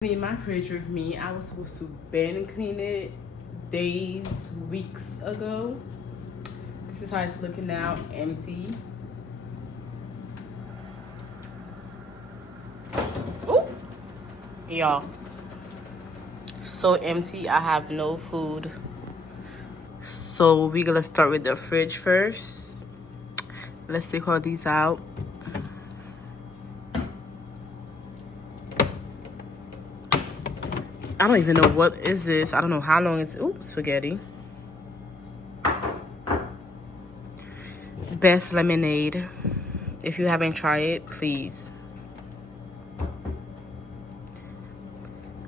Clean my fridge with me. I was supposed to bend and clean it weeks ago. This is how it's looking now, empty. Ooh, y'all, so empty. I have no food. So we're gonna start with the fridge first. Let's take all these out. I don't even know what is this. I don't know how long it's. Ooh, spaghetti. Best lemonade. If you haven't tried it, please.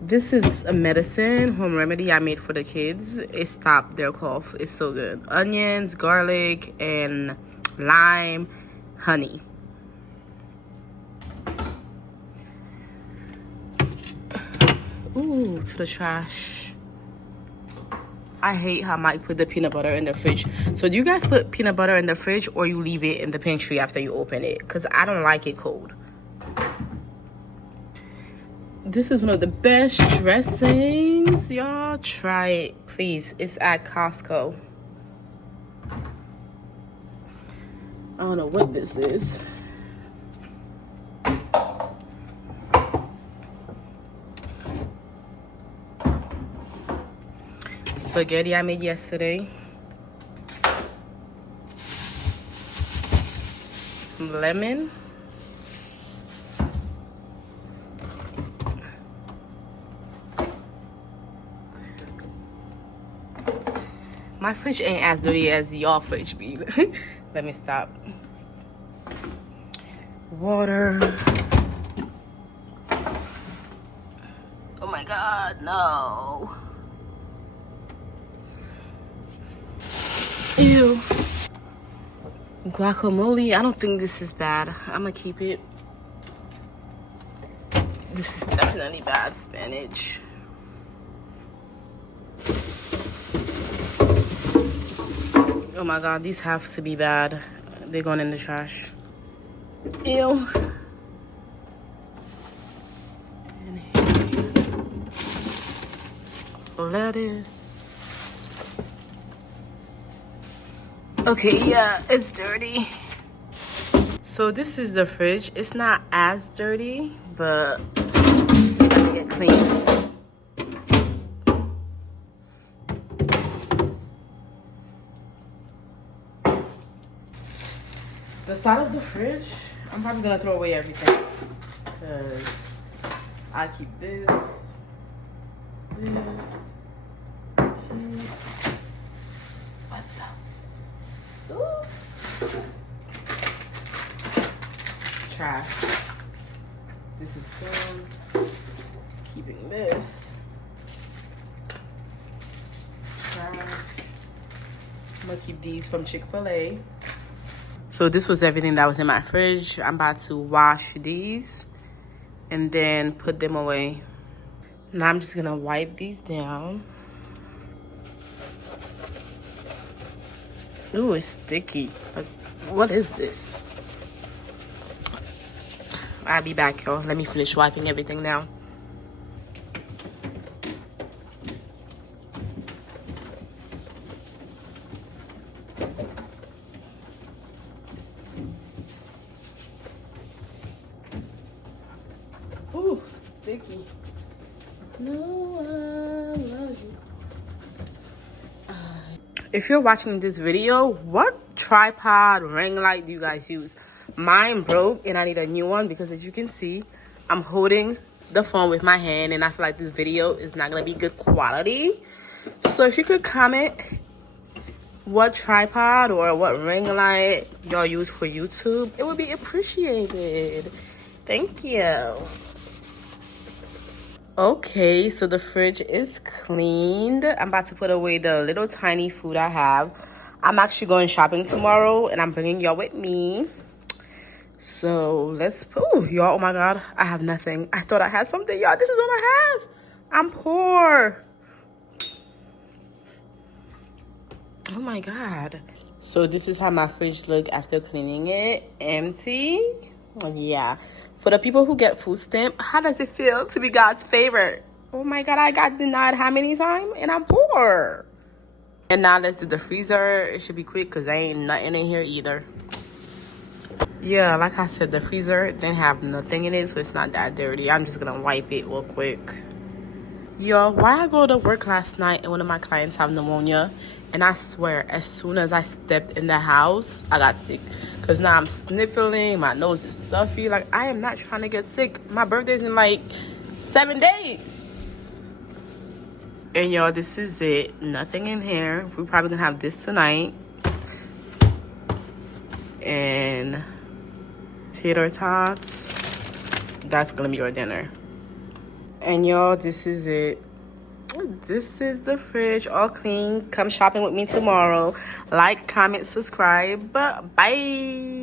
This is a medicine, home remedy I made for the kids. It stopped their cough. It's so good. Onions, garlic, and lime, honey. Ooh, to the trash. I hate how Mike put the peanut butter in the fridge. So do you guys put peanut butter in the fridge or you leave it in the pantry after you open it? Because I don't like it cold. This is one of the best dressings. Y'all try it, please. It's at Costco. I don't know what this is. Spaghetti I made yesterday. Lemon. My fridge ain't as dirty as y'all fridge be. Let me stop. Water. Oh my God, no. Ew. Guacamole, I don't think this is bad. I'm gonna keep it. This is definitely bad spinach. Oh my God, these have to be bad. They're going in the trash. Ew. And here. Lettuce. Okay, yeah, it's dirty. So this is the fridge. It's not as dirty, but it gotta get clean. The side of the fridge, I'm probably gonna throw away everything because I keep this. What the? Ooh. Trash. This is good. Keeping this. Trash. I'm gonna keep these from Chick-fil-A. So this was everything that was in my fridge. I'm about to wash these and then put them away. Now I'm just gonna wipe these down. Ooh, it's sticky. Like, what is this? I'll be back, y'all. Let me finish wiping everything now. Ooh, sticky. No, I love you. If you're watching this video, what tripod, ring light do you guys use? Mine broke and I need a new one because as you can see, I'm holding the phone with my hand and I feel like this video is not gonna be good quality. So if you could comment what tripod or what ring light y'all use for YouTube, it would be appreciated. Thank you. Okay, so the fridge is cleaned. I'm about to put away the little tiny food I have. I'm actually going shopping tomorrow and I'm bringing y'all with me. So let's, ooh, y'all, oh my God, I have nothing. I thought I had something, y'all. This is all I have. I'm poor. Oh my God. So this is how my fridge look after cleaning it. Empty. Yeah. For the people who get food stamp, how does it feel to be God's favorite? Oh my God, I got denied how many times? And I'm poor. And now let's do the freezer. It should be quick because there ain't nothing in here either. Yeah, like I said, the freezer didn't have nothing in it, so it's not that dirty. I'm just gonna wipe it real quick. Yo, why I go to work last night and one of my clients have pneumonia, and I swear, as soon as I stepped in the house, I got sick. Because now I'm sniffling, my nose is stuffy. Like, I am not trying to get sick. My birthday's in like 7 days. And y'all, this is it. Nothing in here. We're probably gonna have this tonight. And tater tots. That's gonna be our dinner. And y'all, this is it. This is the fridge, all clean. Come shopping with me tomorrow. Like, comment, subscribe. Bye.